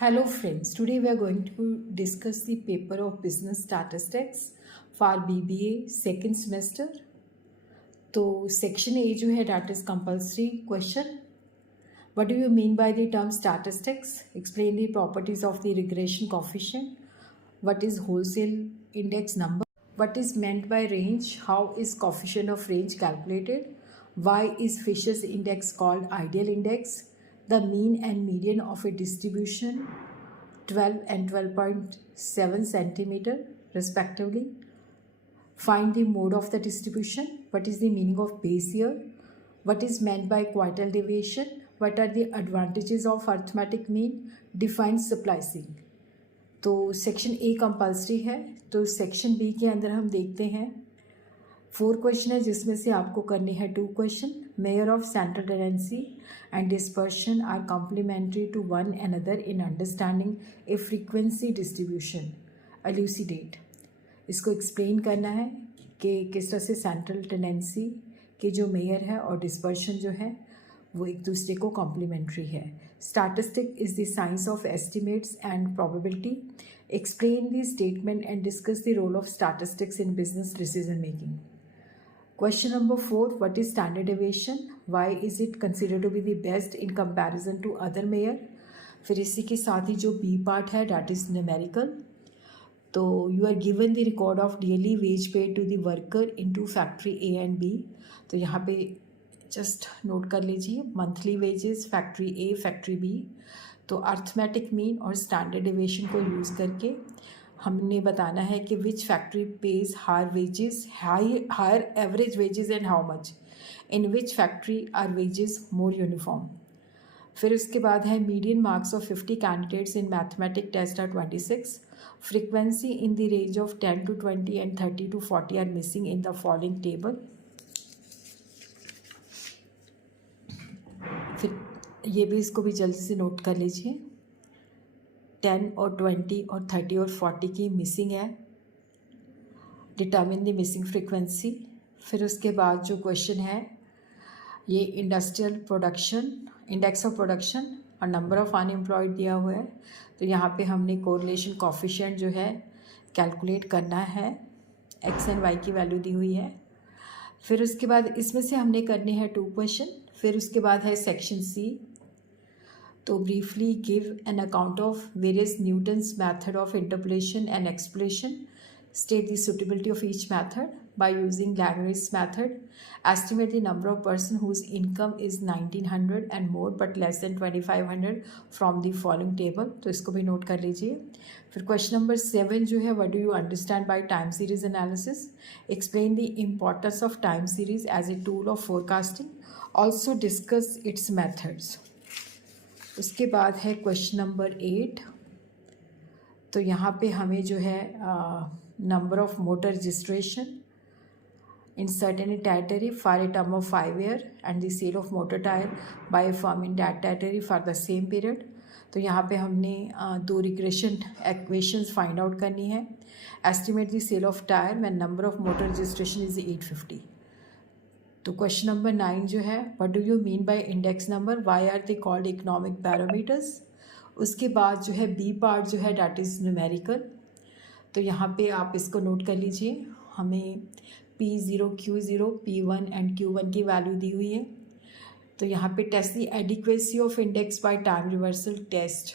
Hello friends, today we are going to discuss the paper of business statistics for BBA second semester. तो section A जो है that is compulsory question. What do you mean by the term statistics? Explain the properties of the regression coefficient. What is wholesale index number? What is meant by range? How is coefficient of range calculated? Why is Fisher's index called ideal index? The mean and median of a distribution 12 and 12.7 centimeter respectively. Find the mode of the distribution. What is the meaning of base year? What is meant by quartile deviation? What are the advantages of arithmetic mean? Define splicing. तो section A compulsory है, तो section B के अंदर हम देखते हैं 4 question है जिसमें से आपको करने हैं 2 question. Measure of central tendency and dispersion are complementary to one another in understanding a frequency distribution. Elucidate. इसको एक्सप्लेन करना है कि किस तरह से सेंट्रल टेंडेंसी के जो मेयर है और डिस्पर्शन जो है वो एक दूसरे को कॉम्प्लीमेंट्री है. Statistic is the science of estimates and probability. Explain the statement and discuss the role of statistics in business decision making. Question number 4. What is standard deviation? Why is it considered to be the best in comparison to other measure? फिर इसी के साथ ही जो B part है that is numerical. तो you are given the record of daily wage paid to the worker into factory A and B. तो यहाँ पे just note कर लीजिए monthly wages factory A factory B. तो arithmetic mean और standard deviation को use करके हमने बताना है कि which factory pays higher wages higher average wages and how much. In which factory are wages more uniform. फिर उसके बाद है median marks of 50 candidates in mathematic test are 26. Frequency in the range of 10 to 20 and 30 to 40 are missing in the following table. फिर ये भी इसको भी जल्दी से नोट कर लीजिए. 10 और 20 और 30 और 40 की मिसिंग है. Determine the missing frequency. फिर उसके बाद जो क्वेश्चन है ये industrial production index of production और नंबर ऑफ अनएम्प्लॉयड दिया हुआ है. तो यहाँ पे हमने कोरिलेशन कोफिशिएंट जो है कैलकुलेट करना है. एक्स एंड वाई की वैल्यू दी हुई है. फिर उसके बाद इसमें से हमने करने हैं 2 क्वेश्चन. फिर उसके बाद है सेक्शन सी. तो briefly give an account of various Newton's method of interpolation and explanation. State the suitability of each method by using Lagrange method. Estimate the number of person whose income is 1900 and more but less than 2500 from the following table. तो इसको भी note कर लीजिए. फिर question number 7 जो है what do you understand by time series analysis. Explain the importance of time series as a tool of forecasting. Also discuss its methods. उसके बाद है क्वेश्चन नंबर 8. तो यहाँ पे हमें जो है number of motor registration in certain territory for a term of 5 years and the sale of motor tyre by a firm in that territory for the same period. तो यहाँ पे हमने 2 रिग्रेशन एक्वेशंस फाइंड आउट करनी है. Estimate the sale of tyre when number of motor registration is 850. तो question number 9 जो है what do you mean by index number. Why are they called economic parameters. उसके बाद जो है बी पार्ट जो है डैट इज़ न्यूमेरिकल. तो यहाँ पे आप इसको नोट कर लीजिए. हमें P0 Q0 P1 and Q1 की वैल्यू दी हुई है. तो यहाँ पे test the adequacy of index by time reversal test.